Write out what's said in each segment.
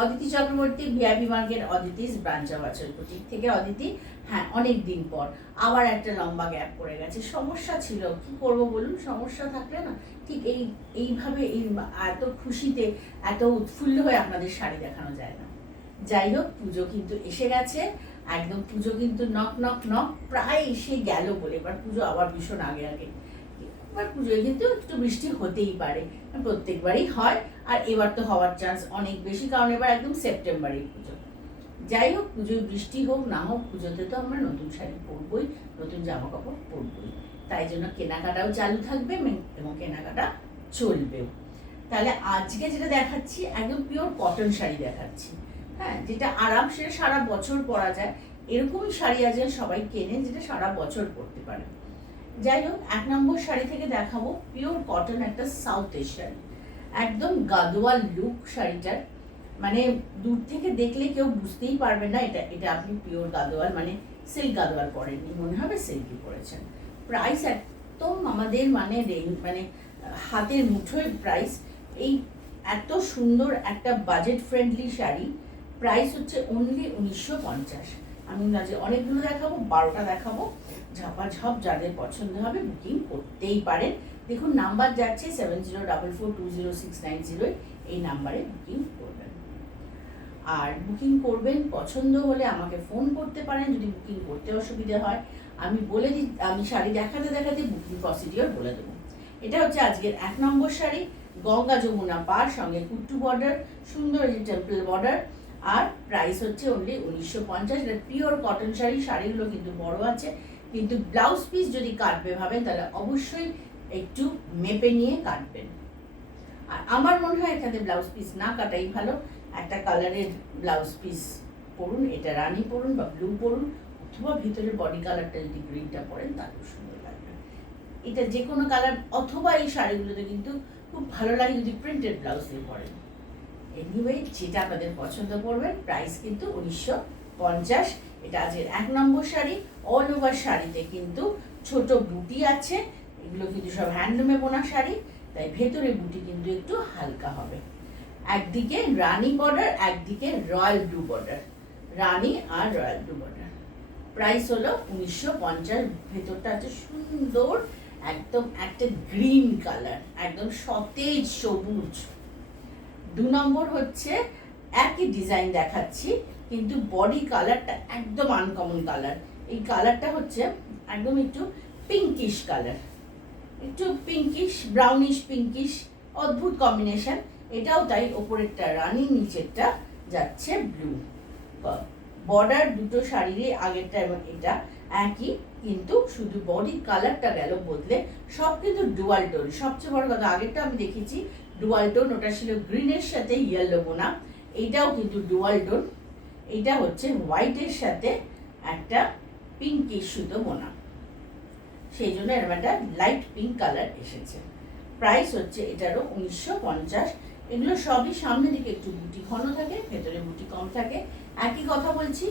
Aditi Chakraborty, VIP market, Aditi's branch of Anchalkuti থেকে। অদিতি, হ্যাঁ অনেক দিন পর আবার একটা লম্বা গ্যাপ পড়ে গেছে। সমস্যা ছিল, কি করব বলুন, সমস্যা থাকলে না ঠিক এইভাবে এত খুশিতে এত উৎফুল্ল হয়ে আপনাদের শাড়ি দেখানো যায় না। যাই হোক, পুজো কিন্তু এসে গেছে, একদম পুজো কিন্তু নক নক নক প্রায় এসে গেল বলে। এবার পুজো আবার ভীষণ আগে আগে, এবার পুজোয় কিন্তু একটু বৃষ্টি হতেই পারে, প্রত্যেকবারই হয়, আর এবার তো হওয়ার চান্স অনেক বেশি, কারণ এবার একদম সেপ্টেম্বরেই পুজো। যাই হোক, পুজোয় বৃষ্টি হোক না হোক, পুজোতে তো আমরা নতুন শাড়ি পরবই, নতুন জামা কাপড় পরবই, তাই জন্য কেনাকাটাও চালু থাকবে এবং কেনাকাটা চলবেও। তাহলে আজকে যেটা দেখাচ্ছি একদম পিওর কটন শাড়ি দেখাচ্ছি, হ্যাঁ, যেটা আরাম, সেটা সারা বছর পরা যায়। এরকমই শাড়ি আজ সবাই কেনে যেটা সারা বছর পরতে পারে। যাই হোক, 1 নম্বর শাড়ি থেকে দেখাবো পিওর কটন একটা সাউথের শাড়ি, একদম গাদোয়াল লুক শাড়িটার, মানে দূর থেকে দেখলে কেউ বুঝতেই পারবে না এটা এটা আপনি পিওর গাদোয়াল, মানে সিল্ক গাদোয়াল পরেননি, মনে হবে সিল্কি পরেছেন। প্রাইস একদম আমাদের মানে হাতের মুঠোয় প্রাইস। এই এত সুন্দর একটা বাজেট ফ্রেন্ডলি শাড়ি, প্রাইস হচ্ছে অনলি 1950। আমি অনেকগুলো দেখাবো, 12টা দেখাবো, ঝাপাঝপ যাদের পছন্দ হবে বুকিং করতেই পারেন। দেখুন নাম্বার যাচ্ছে 7044206908, এই নাম্বারে বুকিং করবেন। আর বুকিং করবেন, পছন্দ হলে আমাকে ফোন করতে পারেন যদি বুকিং করতে অসুবিধা হয়। আমি বলে দিই, আমি শাড়ি দেখাতে দেখাতে বুকিং প্রসিডিওর বলে দেবো। এটা হচ্ছে আজকের 1 নম্বর শাড়ি, গঙ্গা যমুনা পাড়, সঙ্গে কুট্টু বর্ডার, সুন্দর এই টেম্পল বর্ডার, আর প্রাইস হচ্ছে অনলি 1950। এটা পিওর কটন শাড়ি, শাড়িগুলো কিন্তু বড় আছে, কিন্তু ব্লাউজ পিস যদি কাটবে ভাবেন তাহলে অবশ্যই একটু মেপে নিয়ে কাটবেন। আর আমার মনে হয় এখানে ব্লাউজ পিস না কাটাই ভালো, একটা কালারের ব্লাউজ পিস পরুন, এটা রানি পরুন বা ব্লু পরুন, অথবা ভিতরে বডি কালারটা যদি গ্রিনটা পরেন তাহলেও সুন্দর লাগবে। এটা যে কোনো কালার, অথবা এই শাড়িগুলোতে কিন্তু খুব ভালো লাগে যদি প্রিন্টেড ব্লাউজ দিয়ে পরেন। এনিওয়ে, যেটা আপনাদের পছন্দ করবেন। প্রাইস কিন্তু 1950। এটা আজকের 1 নম্বর শাড়ি। অল ওভার শাড়িতে কিন্তু ছোট বুটি আছে, এগুলো কিন্তু সব হ্যান্ডলুমে বোনা শাড়ি, তাই ভেতরে বুটি কিন্তু একটু হালকা হবে। একদিকে রানী বর্ডার, একদিকে রয়্যাল ব্লু বর্ডার, রানী আর রয়্যাল ব্লু বর্ডার। প্রাইস হলো 1950। ভেতরটা আছে সুন্দর একদম একটা গ্রিন কালার, একদম সতেজ সবুজ। 2 নম্বর হচ্ছে একই ডিজাইন দেখাচ্ছি, কিন্তু বডি কালারটা একদম আনকমন কালার। এই কালারটা হচ্ছে একদম একটু পিঙ্কিশ কালার, একটু পিঙ্কিশ ব্রাউনিশ পিঙ্কিশ, অদ্ভুত কম্বিনেশন। এটাও তাই, ওপরেরটা রানী, নিচেরটা যাচ্ছে ব্লু। বর্ডার দুটো শাড়িরই, আগেরটা এবং এটা একই, কিন্তু শুধু বডি কালারটা গেল বদলে। সব কিন্তু ডুয়াল টোন। সবচেয়ে বড় কথা, আগেরটা আমি দেখেছি ডুয়াল টোন, ওটা ছিল গ্রিনের সাথে ইয়েলো বোনা, এইটাও কিন্তু ডুয়াল টোন। এইটা হচ্ছে হোয়াইটের সাথে একটা পিঙ্কিশ সুতো বোনা, সেই জন্য এরকম একটা লাইট পিঙ্ক কালার এসেছে। প্রাইস হচ্ছে এটারও 1950। এগুলো সবই সামনের দিকে একটু বুটি ঘন থাকে, ভেতরে বুটি কম থাকে। একই কথা বলছি,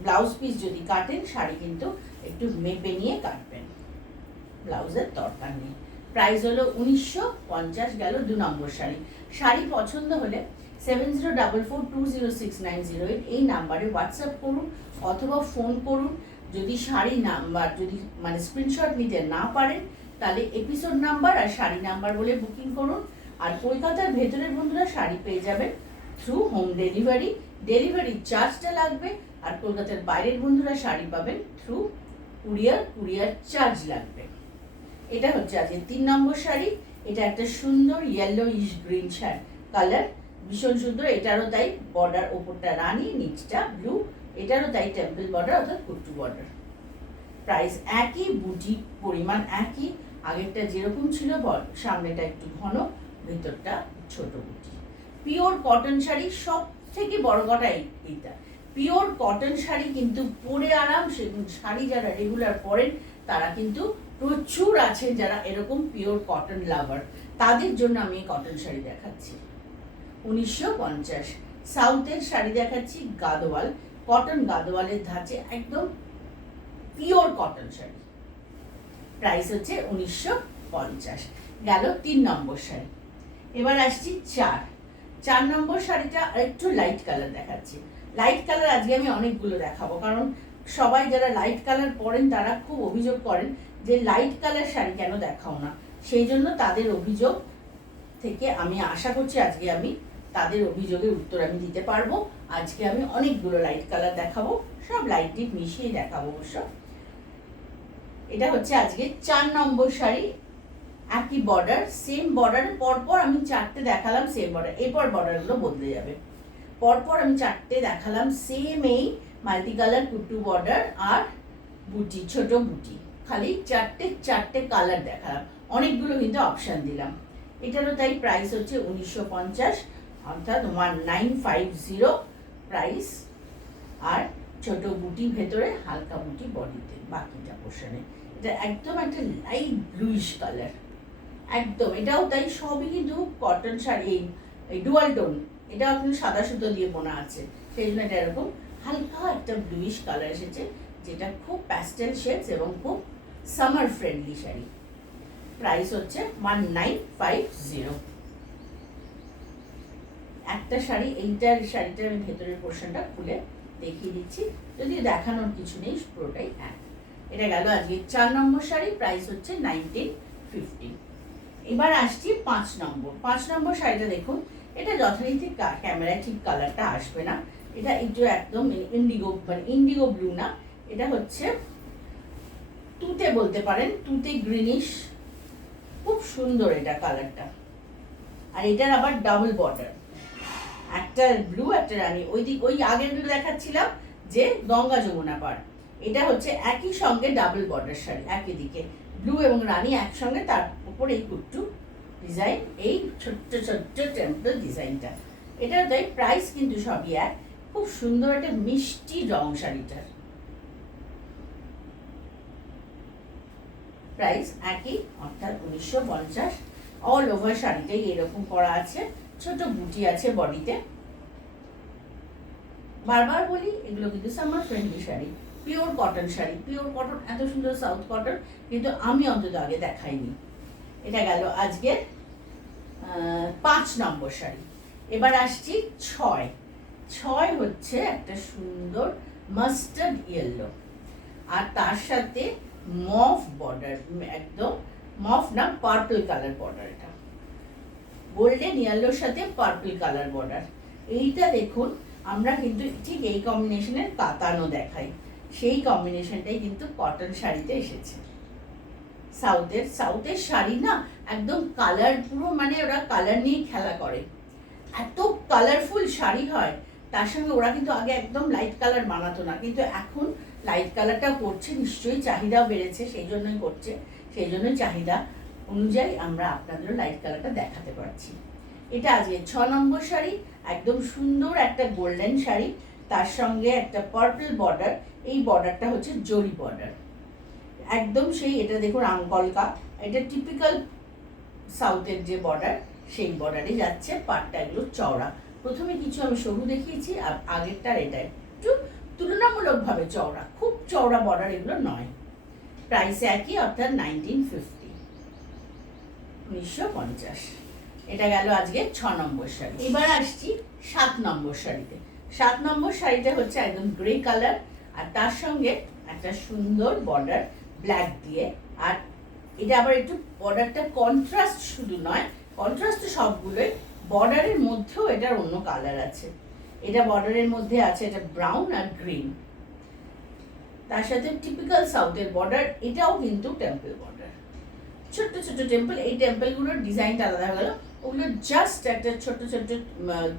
ব্লাউজ পিস যদি কাটেন, শাড়ি কিন্তু একটু মেপে নিয়ে কাটবেন, ব্লাউজের দরকার নেই। প্রাইস হলো 1950। গেল 2 নম্বর শাড়ি। শাড়ি পছন্দ হলে 7044206908 এই নাম্বারে হোয়াটসঅ্যাপ করুন অথবা ফোন করুন। যদি শাড়ি নাম্বার যদি মানে স্ক্রিনশট নিতে না পারেন, তাহলে এপিসোড নাম্বার আর শাড়ি নাম্বার বলে বুকিং করুন। আর কলকাতার ভেতরের বন্ধুরা শাড়ি পেয়ে যাবেন থ্রু হোম ডেলিভারি, ডেলিভারির চার্জটা লাগবে। আর কলকাতার বাইরের বন্ধুরা শাড়ি পাবেন থ্রু কুরিয়ার চার্জ লাগবে। এটা হচ্ছে আজকে 3 নম্বর শাড়ি। এটা একটা সুন্দর ইয়েলো ইশ গ্রিন কালার, ভীষণ সুন্দর। এটারও তাই বর্ডার, ওপরটা রানী, নিচটা ব্লু। এটারও তাই টেম্পল বর্ডার অর্থাৎ কুট্টু বর্ডার। প্রাইস একই, বুটি পরিমাণ একই, আগেরটা যেরকম ছিল সামনেটা একটু ঘন, ভেতরটা ছোট বুটি। পিওর কটন শাড়ি, সব থেকে বড় কথা এইটা, পিওর কটন শাড়ি কিন্তু পরে আরাম। সেগুলো শাড়ি যারা রেগুলার পরেন তারা কিন্তু প্রচুর আছেন যারা এরকম পিওর কটন লাভার, তাদের জন্য আমি এই কটন শাড়ি দেখাচ্ছি। 1950 সাউথের শাড়ি দেখাচ্ছি, গাদোয়াল কটন, গাদোয়ালের ধাঁচে একদম পিওর কটন শাড়ি। প্রাইস হচ্ছে 1950। গেল 3 নম্বর শাড়ি। এবার আসছি 4 4 নম্বর শাড়িটা একটু লাইট কালার দেখাচ্ছি। লাইট কালার আজকে আমি অনেকগুলো দেখাবো, কারণ সবাই যারা লাইট কালার পরেন তারা খুব অভিযোগ করেন যে লাইট কালার শাড়ি কেন দেখাও না। সেই জন্য তাদের অভিযোগ থেকে আমি আশা করছি আজকে আমি তাদের অভিযোগের উত্তর আমি দিতে পারবো। আজকে আমি অনেকগুলো লাইট কালার দেখাবো, সব লাইট ডিপ মিশিয়ে দেখাবো অবশ্য। এটা হচ্ছে আজকে 4 নম্বর শাড়ি, একই বর্ডার, সেম বর্ডারের পরপর আমি 4টে দেখালাম সেম বর্ডার, এরপর বর্ডারগুলো বদলে যাবে। পরপর আমি 4টে দেখালাম সেম এই মাল্টি কালার কুট্টু বর্ডার আর বুটি, ছোট বুটি, খালি 4টে কালার দেখালাম, অনেকগুলো কিন্তু অপশান দিলাম। এটারও তাই প্রাইস হচ্ছে 1950, অর্থাৎ 1950 প্রাইস। আর ছোট বুটি ভেতরে, হালকা বুটি বডিতে, বাকিটা পোর্শনে। এটা একদম একটা লাইট ব্লুইশ কালার, একদম। এটাও তাই, সবই কিন্তু কটন শাড়ি, এই ডুয়াল টোন, এটাও কিন্তু সাদা সুতো দিয়ে বোনা আছে, সেই জন্য এটা এরকম হালকা একটা ব্লুইশ কালার এসেছে, যেটা খুব প্যাস্টেল শেডস এবং খুব সামার ফ্রেন্ডলি শাড়ি। প্রাইস হচ্ছে 1950। একটা শাড়ি, এইটার শাড়িটা আমি ভেতরের পোর্শনটা খুলে দেখিয়ে দিচ্ছি, যদিও দেখানোর কিছু নেই, পুরোটাই এক। এটা গেল আজকে 4 নম্বর শাড়ি, প্রাইস হচ্ছে 1950। এবার আসছি 5 নম্বর। 5 নম্বর শাড়িটা দেখুন, এটা যথারীতি ক্যামেরায় ঠিক কালারটা আসবে না, এটা একটু একদম ইন্ডিগো, মানে ইন্ডিগো ব্লু না, এটা হচ্ছে তুতে বলতে পারেন, তুতে গ্রিনিশ, খুব সুন্দর এটা কালারটা। আর এটার আবার ডাবল বর্ডার, একটা ব্লু একটা রানী। ওই আগেরগুলো দেখাচ্ছিলাম যে গঙ্গা যমুনা পার, এটা হচ্ছে একই সঙ্গে ডাবল বর্ডার শাড়ি, একই দিকে ব্লু এবং রানী একসঙ্গে, তার উপর এই কুট্টু ডিজাইন, এই ছোট্ট ছোট্ট টেম্পল ডিজাইনটা। এটার তাই প্রাইস কিন্তু সবই এক। খুব সুন্দর একটা মিষ্টি রং শাড়িটার প্রাইস একই, অর্থাৎ 1950। অল ওভার শাড়িটাই এরকম করা আছে, ছোট বুটি আছে বডিতে। বারবার বলি এগুলো কিন্তু summer friendly sari, pure cotton sari. Pure cotton, এত সুন্দর সাউথ কটন কিন্তু আমি অন্তত আগে দেখাইনি। এটা গেল আজকের 5 নম্বর শাড়ি। এবার আসছি 6 হচ্ছে একটা সুন্দর মাস্টার্ড ইয়েলো, আর তার সাথে মফ বর্ডার, একদম মফ না, পার্পল কালার বর্ডার। এটা গোল্ডেন ইয়েলোর সাথে পার্পল কালার বর্ডার। এইটা দেখুন, আমরা কিন্তু ঠিক এই কম্বিনেশনের কাতানো দেখাই, সেই কম্বিনেশনটাই কিন্তু কটন শাড়িতে এসেছে। সাউথের শাড়ি না একদম কালার, পুরো মানে ওরা কালার নিয়ে খেলা করে, এত কালারফুল শাড়ি হয়। তার সঙ্গে ওরা কিন্তু আগে একদম লাইট কালার বানাতো না, কিন্তু এখন লাইট কালারটা করছে, নিশ্চয়ই চাহিদাও বেড়েছে, সেই জন্যই করছে, সেই জন্যই চাহিদা অনুযায়ী আমরা আপনাদেরও লাইট কালারটা দেখাতে পারছি। এটা আজকে 6 নম্বর শাড়ি, একদম সুন্দর একটা গোল্ডেন শাড়ি, তার সঙ্গে একটা পার্পল বর্ডার। এই বর্ডারটা হচ্ছে জরি বর্ডার, একদম সেই, এটা দেখুন আঙ্কলকা, এটা টিপিক্যাল সাউথের যে বর্ডার, সেই বর্ডারে যাচ্ছে। পাটটা এগুলো চওড়া, প্রথমে কিছু আমি সরু দেখিয়েছি, আর আগেরটার এটা একটু তুলনামূলকভাবে চওড়া, খুব চওড়া বর্ডার এগুলো নয়। প্রাইস একই, অর্থাৎ 1950। এটা গেল আজকে 6 নম্বর শাড়ি। এবার আসছি 7 নম্বর শাড়িতে। 7 নম্বর শাড়িটা হচ্ছে একদম গ্রে কালার, আর তার সঙ্গে একটা সুন্দর বর্ডার ব্ল্যাক দিয়ে। আর এটা আবার একটু বর্ডারটা কন্ট্রাস্ট, শুধু নয় কন্ট্রাস্ট তো সবগুলোই, বর্ডারের মধ্যেও এটার অন্য কালার আছে। এটা বর্ডারের মধ্যে আছে এটা ব্রাউন আর গ্রিন, তার সাথে টিপিক্যাল সাউথের বর্ডার। এটাও কিন্তু টেম্পল বর্ডার, ছোট্ট ছোট্ট টেম্পল। এই টেম্পলগুলোর ডিজাইনটা আলাদা হয়ে গেল, ওগুলো জাস্ট একটা ছোট্ট ছোট্ট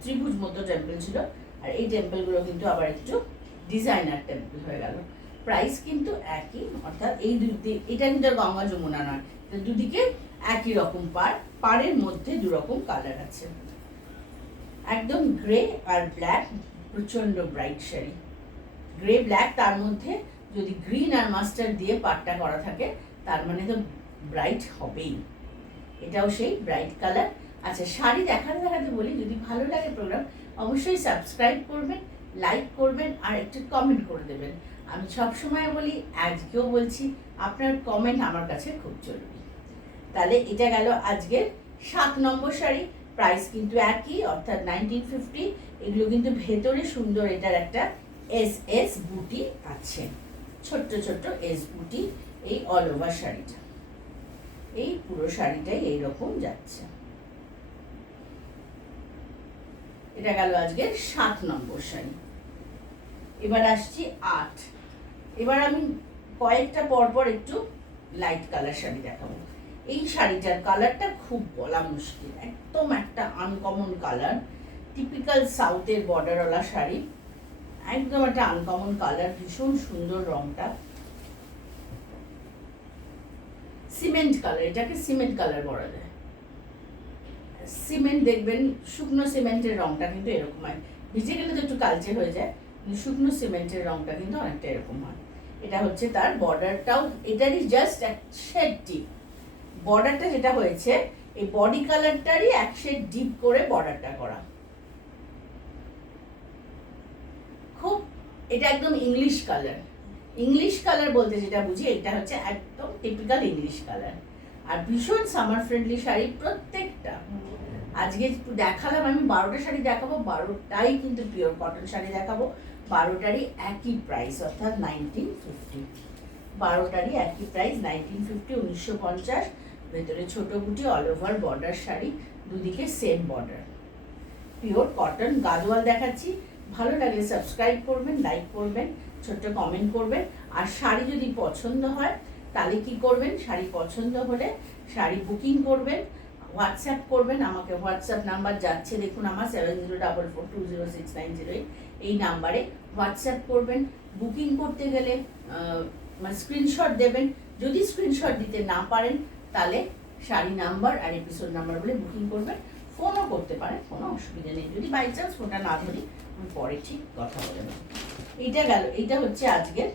ত্রিভুজ মতো টেম্পল ছিল, আর এই টেম্পলগুলো কিন্তু আবার একটু ডিজাইনার টেম্পল হয়ে গেল। প্রাইস কিন্তু একই, অর্থাৎ এই এটা কিন্তু গঙ্গা যমুনা নয়, দুদিকে একই রকম পাড়ের মধ্যে দুরকম কালার আছে। একদম গ্রে আর ব্ল্যাক, প্রচন্ড ব্রাইট শাড়ি, গ্রে ব্ল্যাক, তার মধ্যে যদি গ্রিন আর মাস্টার্ড দিয়ে পাটটা করা থাকে, তার মানে তো ব্রাইট হবেই। এটাও সেই ব্রাইট কালার। আচ্ছা, শাড়ি দেখাতে বলি, যদি ভালো লাগে প্রোগ্রাম অবশ্যই সাবস্ক্রাইব করবেন, লাইক করবেন, আর একটু কমেন্ট করে দেবেন। আমি সবসময় বলি, আজকেও বলছি, আপনার কমেন্ট আমার কাছে খুব জরুরি। তাহলে এটা গেল আজকের 7 নম্বর শাড়ি, প্রাইস কিন্তু একই, অর্থাৎ 1950। এগুলো কিন্তু ভেতরে সুন্দর এটার একটা এস বুটি আছে, ছোট্ট ছোট্ট এস বুটি এই অল ওভার শাড়িটা। এই পুরো শাড়িটাই এইরকম যাচ্ছে। এটা গেল আজকে 7 নম্বর শাড়ি। এবার আসছি 8। এবার আমি কয়েকটা পরপর একটু লাইট কালার শাড়ি দেখাবো। এই শাড়িটার কালারটা খুব বলা মুশকিল, একদম একটা আনকমন কালার, টিপিক্যাল সাউথের বর্ডারওয়ালা শাড়ি, একদম একটা আনকমন কালার, ভীষণ সুন্দর রংটা, সিমেন্ট কালার। এটাকে সিমেন্ট কালার বলা যায়। সিমেন্ট দেখবেন, শুকনো সিমেন্টের রংটা কিন্তু এরকম হয়, ভিজে গেলে তো একটু কালচে হয়ে যায়, শুকনো সিমেন্টের রংটা কিন্তু অনেকটা এরকম হয়। এটা হচ্ছে তার বর্ডারটাও, এটারই জাস্ট এক শেড ডিপ বর্ডারটা যেটা হয়েছে, এই বডি কালারটারই এক শেড ডিপ করে বর্ডারটা করা। খুব এটা একদম ইংলিশ কালার। ইংলিশ কালার বলতে যেটা বুঝি, এটা হচ্ছে একদম টিপিক্যাল ইংলিশ কালার। আর ভীষণ সামার ফ্রেন্ডলি শাড়ি প্রত্যেকটা। আজকে দেখালাম আমি 12টা শাড়ি দেখাবো, 12টাই কিন্তু পিওর কটন শাড়ি দেখাবো। 12টারই একই প্রাইস, অর্থাৎ 1950। 12টারই একই প্রাইস 1950, 1950। ভেতরে ছোট বুটি অল ওভার বর্ডার শাড়ি, দুদিকে same border, pure cotton. Gadwal দেখাচ্ছি, ভালো লাগলে সাবস্ক্রাইব করবেন, লাইক করবেন, ছোট্ট কমেন্ট করবেন। আর শাড়ি যদি পছন্দ হয় তাহলে কি করবেন, শাড়ি পছন্দ হলে শাড়ি বুকিং করবেন, হোয়াটসঅ্যাপ করবেন আমাকে। হোয়াটসঅ্যাপ নাম্বার যাচ্ছে দেখুন আমার 7044206908, এই নাম্বারে হোয়াটসঅ্যাপ করবেন। বুকিং করতে গেলে স্ক্রিনশট দেবেন। যদি স্ক্রিনশট দিতে না পারেন তাহলে শাড়ি নাম্বার আর এপিসোড নাম্বার বলে বুকিং করবেন। ফোনও করতে পারেন, কোনো অসুবিধা নেই। যদি বাই চান্স ফোনটা না ধরি, আমি পরে ঠিক কথা বলে নেব। এইটা গেল, এইটা হচ্ছে আজকের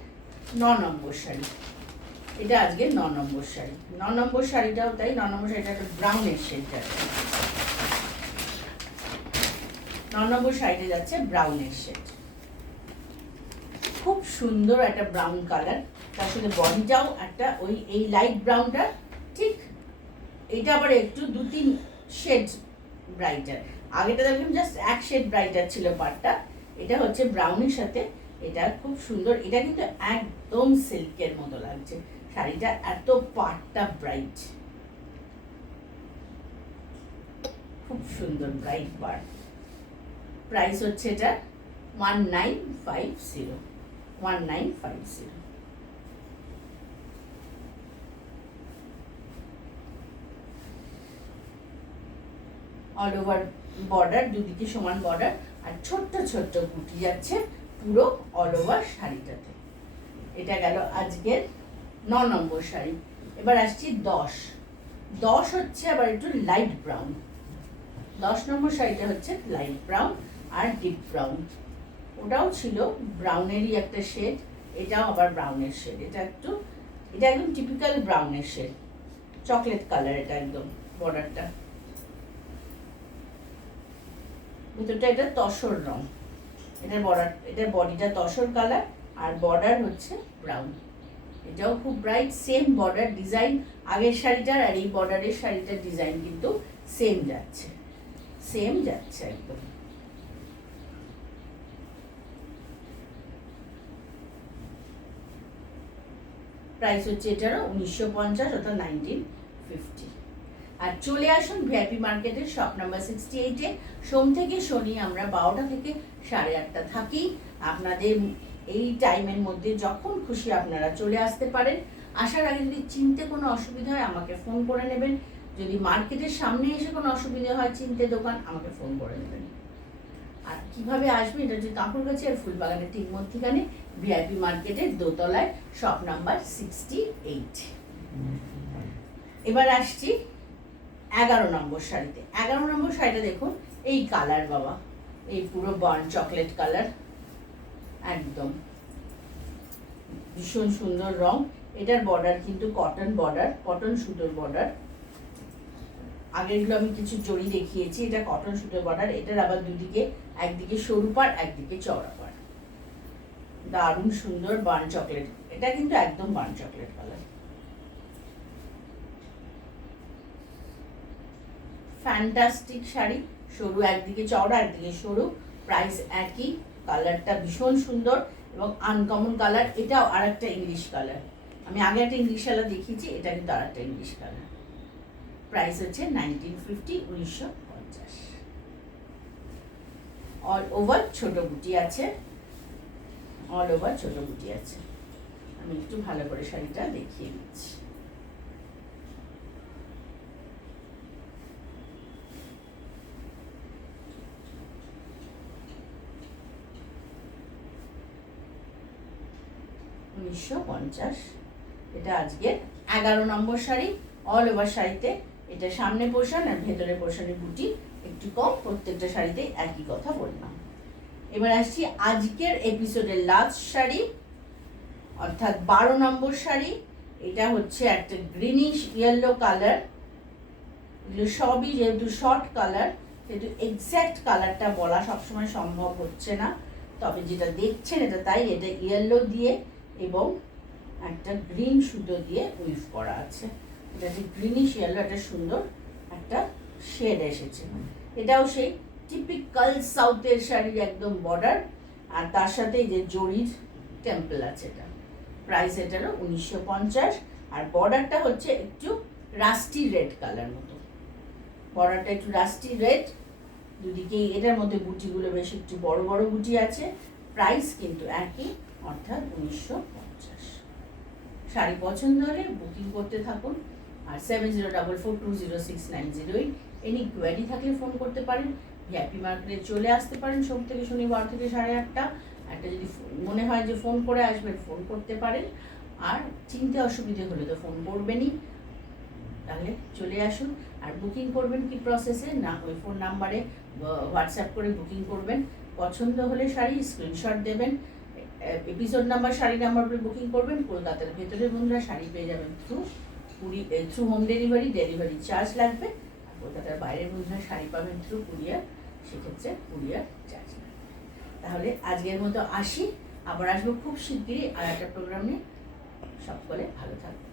9 নম্বর শাড়ি। এটা আজকের 9 নম্বর শাড়ি। 9 নম্বর শাড়িটাও তাই। 9 নম্বর শাড়িটা একটা ব্রাউনের শেডটা। 9 নম্বর শাড়িটা যাচ্ছে ব্রাউনের শেড, খুব সুন্দর একটা ব্রাউন কালার। তার সাথে বডিটাও একটা ওই এই লাইট ব্রাউনটা, ঠিক এটা আবার একটু 2-3 শেড ব্রাইটার। আগেটা দেখলাম জাস্ট এক শেড ব্রাইটার ছিল পাড়টা, এটা হচ্ছে ব্রাউনের সাথে। এটা খুব সুন্দর, এটা কিন্তু একদম সিল্কের মতো লাগছে শাড়িটা, এত পাড়টা ব্রাইট, খুব সুন্দর ব্রাইট পাড়। প্রাইস হচ্ছে এটা 1950। 1950। অল ওভার বর্ডার, দুদিকে সমান বর্ডার, আর ছোট্ট ছোট্ট বুটি যাচ্ছে পুরো অল ওভার শাড়িটাতে। এটা গেল আজকের 9 নম্বর শাড়ি। এবার আসছি 10। 10 হচ্ছে আবার একটু লাইট ব্রাউন। 10 নম্বর শাড়িটা হচ্ছে লাইট ব্রাউন আর ডিপ ব্রাউন। ওটাও ছিল ব্রাউনেরই একটা শেড, এটাও আবার ব্রাউনের শেড। এটা একদম টিপিক্যাল ব্রাউনের শেড, চকলেট কালার। এটা একদম বর্ডারটা, ভিতরটা এটা তসর রং। এটার বর্ডার, এটার বডিটা তসর কালার আর বর্ডার হচ্ছে ব্রাউন। এটাও খুব ব্রাইট, সেম বর্ডার ডিজাইন আগের শাড়িটার আর এই বর্ডারের শাড়িটার ডিজাইন কিন্তু সেম যাচ্ছে, সেম যাচ্ছে একদম। প্রাইস হচ্ছে এটারও 1950, অর্থাৎ 1950। আর চলে আসুন ভিআইপি মার্কেটের শপ নাম্বার 68-এ। সোম থেকে শনি আমরা 12টা থেকে 8:30 থাকি। আপনাদের এই টাইমের মধ্যে যখন খুশি আপনারা চলে আসতে পারেন। আসার আগে যদি চিনতে কোনো অসুবিধা হয় আমাকে ফোন করে নেবেন। যদি মার্কেটের সামনে এসে কোনো অসুবিধা হয় চিনতে দোকান, আমাকে ফোন করে নেবেন। আর কিভাবে আসবে, এটা হচ্ছে কাঁকুরগাছি আর ফুলবাগানের ঠিক মধ্যখানে ভিআইপি মার্কেটের দোতলায়, শপ নাম্বার 68। এবার আসছি 11 নম্বর শাড়িতে। 11 নম্বর শাড়িটা দেখুন, এই কালার বাবা, এই পুরো বার্ন চকলেট কালার, একদম ভীষণ সুন্দর রং। এটার বর্ডার কিন্তু কটন বর্ডার, কটন সুতোর বর্ডার। আগেরগুলো আমি কিছু জড়ি দেখিয়েছি, এটা কটন সুতোর বর্ডার। এটার আবার দুদিকে, একদিকে সরু পাড় একদিকে চওড়া পাড়, দারুণ সুন্দর বার্ন চকলেট। এটা কিন্তু একদম burn chocolate colour. Fantastic sari, সরু, একদিকে চওড়া একদিকে সরু, প্রাইস একই, কালারটা ভীষণ সুন্দর এবং আনকমন কালার। এটাও আর একটা ইংলিশ কালার, আমি আগে একটা ইংলিশ কালার দেখিয়েছি, এটা কিন্তু আর একটা ইংলিশ কালার। প্রাইস হচ্ছে 1950, 1950। অল ওভার ছোট বুটি আছে, অল ওভার ছোট বুটি আছে। আমি একটু ভালো করে শাড়িটা দেখিয়ে দিচ্ছি। এটা আজকের 11 নম্বর শাড়ি, অল ওভার শাড়িতে এটা সামনে পোর্শন আর ভেতরে পোর্শনের বুটি একটু কম, প্রত্যেকটা শাড়িতে একই কথা বললাম। এবার আসছি আজকের এপিসোডের লাস্ট শাড়ি, অর্থাৎ 12 নম্বর শাড়ি। এটা হচ্ছে একটা গ্রিনিশ ইয়েলো কালার। এগুলো সবই যেহেতু শর্ট কালার, সেহেতু এক্স্যাক্ট কালারটা বলা সবসময় সম্ভব হচ্ছে না, তবে যেটা দেখছেন এটা তাই। এটা ইয়েলো দিয়ে এবং একটা গ্রিন সুতো দিয়ে উইভ করা আছে। এটা যে গ্রিনিশ ইয়েলো, একটা সুন্দর একটা শেড এসেছে। এটাও সেই টিপিক্যাল সাউথের শাড়ির একদম বর্ডার, আর তার সাথে যে জরির টেম্পল আছে। এটা প্রাইস এটারও 1950, আর বর্ডারটা হচ্ছে একটু রাস্টি রেড কালার মতো। বর্ডারটা একটু রাস্টি রেড, দুদিকেই এটার মধ্যে বুটিগুলো বেশ একটু বড় বড় বুটি আছে। প্রাইস কিন্তু একই, অর্থাৎ 1950। শাড়ি পছন্দ হলে বুকিং করতে থাকুন, আর 7044206908 এনি কোয়ারি থাকলে ফোন করতে পারেন। ভিআইপি মার্কেটে চলে আসতে পারেন সোম থেকে শনি 12 থেকে 8:30। একটা যদি মনে হয় যে ফোন করে আসবেন, ফোন করতে পারেন। আর চিনতে অসুবিধে হলে তো ফোন করবেনই, তাহলে চলে আসুন। আর বুকিং করবেন কি প্রসেসে না, ওই ফোন নাম্বারে হোয়াটসঅ্যাপ করে বুকিং করবেন। পছন্দ হলে শাড়ি স্ক্রিনশট দেবেন, এপিসোড নাম্বার, শাড়ি নাম্বার করে বুকিং করবেন। কলকাতার ভেতরের বন্ধুরা শাড়ি পেয়ে যাবেন through home delivery, delivery charge লাগবে। আর কলকাতার বাইরের বন্ধুরা শাড়ি পাবেন থ্রু কুরিয়ার, সেক্ষেত্রে কুরিয়ার চার্জ লাগবে। তাহলে আজকের মতো আসি, আবার আসবো খুব শিগগিরই আর একটা প্রোগ্রাম নিয়ে। সকলে ভালো থাকবে।